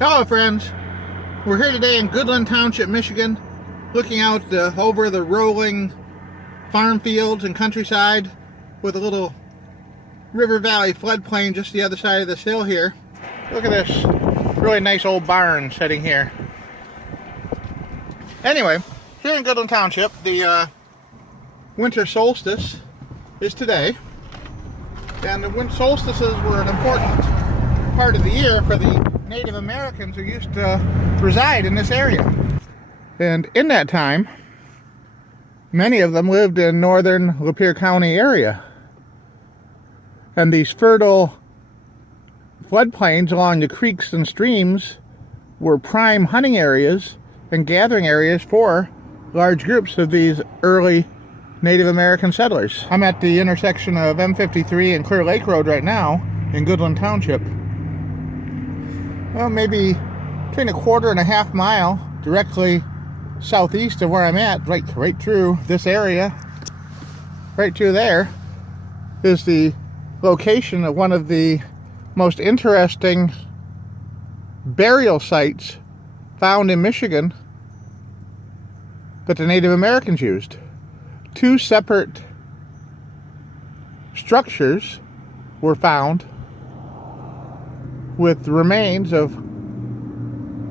Hello friends, we're here today in Goodland Township, Michigan, looking out over the rolling farm fields and countryside with a little river valley floodplain just the other side of this hill here. Look at this really nice old barn sitting here. Anyway, here in Goodland Township, the winter solstice is today, and the winter solstices were an important part of the year for the Native Americans who used to reside in this area. And in that time, many of them lived in northern Lapeer County area. And these fertile floodplains along the creeks and streams were prime hunting areas and gathering areas for large groups of these early Native American settlers. I'm at the intersection of M53 and Clear Lake Road right now in Goodland Township. Well, maybe between a quarter and a half mile directly southeast of where I'm at, right through this area, right through there, is the location of one of the most interesting burial sites found in Michigan that the Native Americans used. Two separate structures were found with the remains of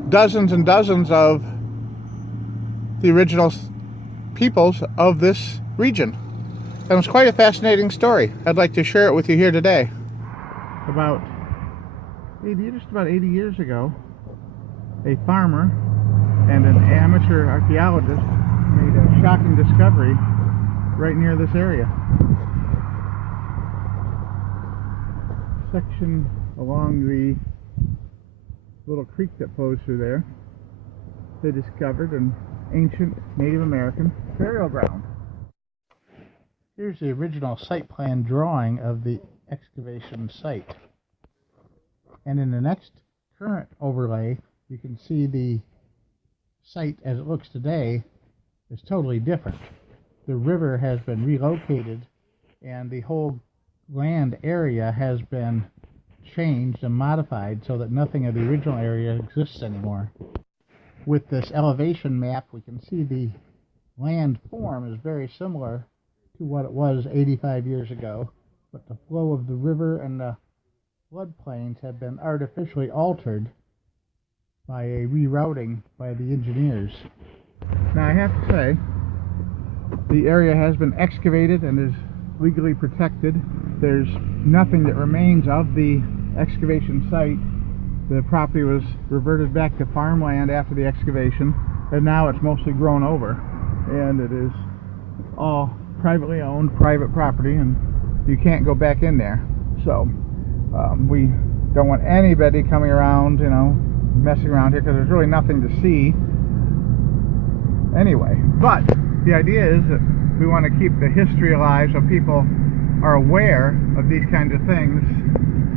dozens and dozens of the original peoples of this region. And it was quite a fascinating story. I'd like to share it with you here today. Just about 80 years ago, a farmer and an amateur archaeologist made a shocking discovery right near this area. Section along the little creek that flows through there, they discovered an ancient Native American burial ground. Here's the original site plan drawing of the excavation site. And in the next current overlay, you can see the site as it looks today is totally different. The river has been relocated and the whole land area has been changed and modified so that nothing of the original area exists anymore. With this elevation map, we can see the land form is very similar to what it was 85 years ago, but the flow of the river and the floodplains have been artificially altered by a rerouting by the engineers. Now I have to say, the area has been excavated and is legally protected. There's nothing that remains of the excavation site. The property was reverted back to farmland after the excavation, and now it's mostly grown over, and it is all privately owned, private property, and you can't go back in there. So we don't want anybody coming around, messing around here, because there's really nothing to see anyway. But the idea is that we want to keep the history alive so people are aware of these kinds of things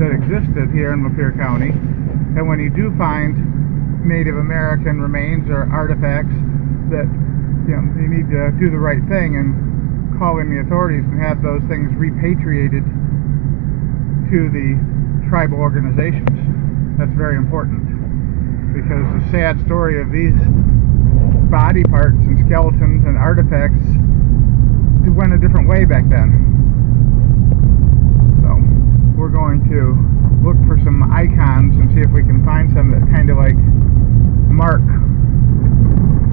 that existed here in Lapeer County. And when you do find Native American remains or artifacts, that you need to do the right thing and call in the authorities and have those things repatriated to the tribal organizations. That's very important, because the sad story of these body parts and skeletons and artifacts went a different way back then. So we're going to look for some icons and see if we can find some that kind of like mark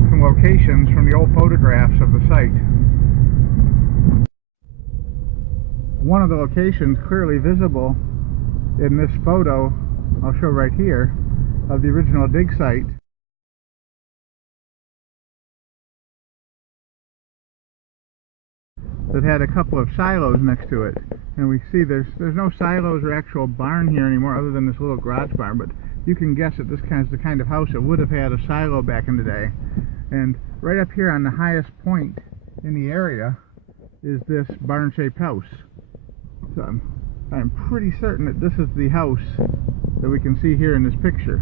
some locations from the old photographs of the site. One of the locations clearly visible in this photo I'll show right here of the original dig site that had a couple of silos next to it, and we see there's no silos or actual barn here anymore other than this little garage barn, but you can guess that this is the kind of house that would have had a silo back in the day. And right up here on the highest point in the area is this barn-shaped house. So I'm pretty certain that this is the house that we can see here in this picture,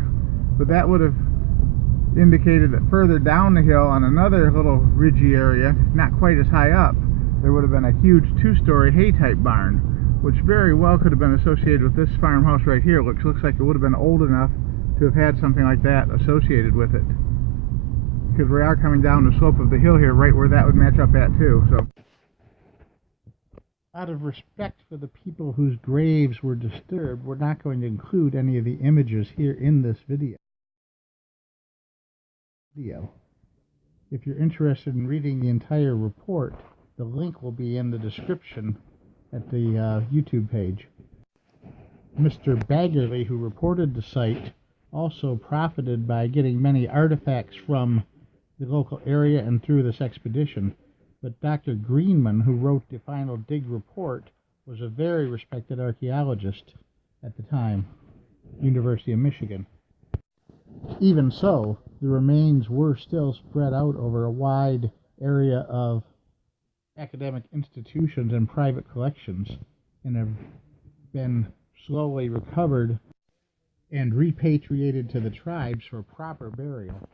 but that would have indicated that further down the hill on another little ridgy area, not quite as high up, there would have been a huge two-story hay-type barn, which very well could have been associated with this farmhouse right here. Looks like it would have been old enough to have had something like that associated with it. Because we are coming down the slope of the hill here, right where that would match up at too. So, out of respect for the people whose graves were disturbed, we're not going to include any of the images here in this video. If you're interested in reading the entire report, the link will be in the description at the YouTube page. Mr. Baggerly, who reported the site, also profited by getting many artifacts from the local area and through this expedition, but Dr. Greenman, who wrote the final dig report, was a very respected archaeologist at the time, University of Michigan. Even so, the remains were still spread out over a wide area of academic institutions and private collections, and have been slowly recovered and repatriated to the tribes for proper burial.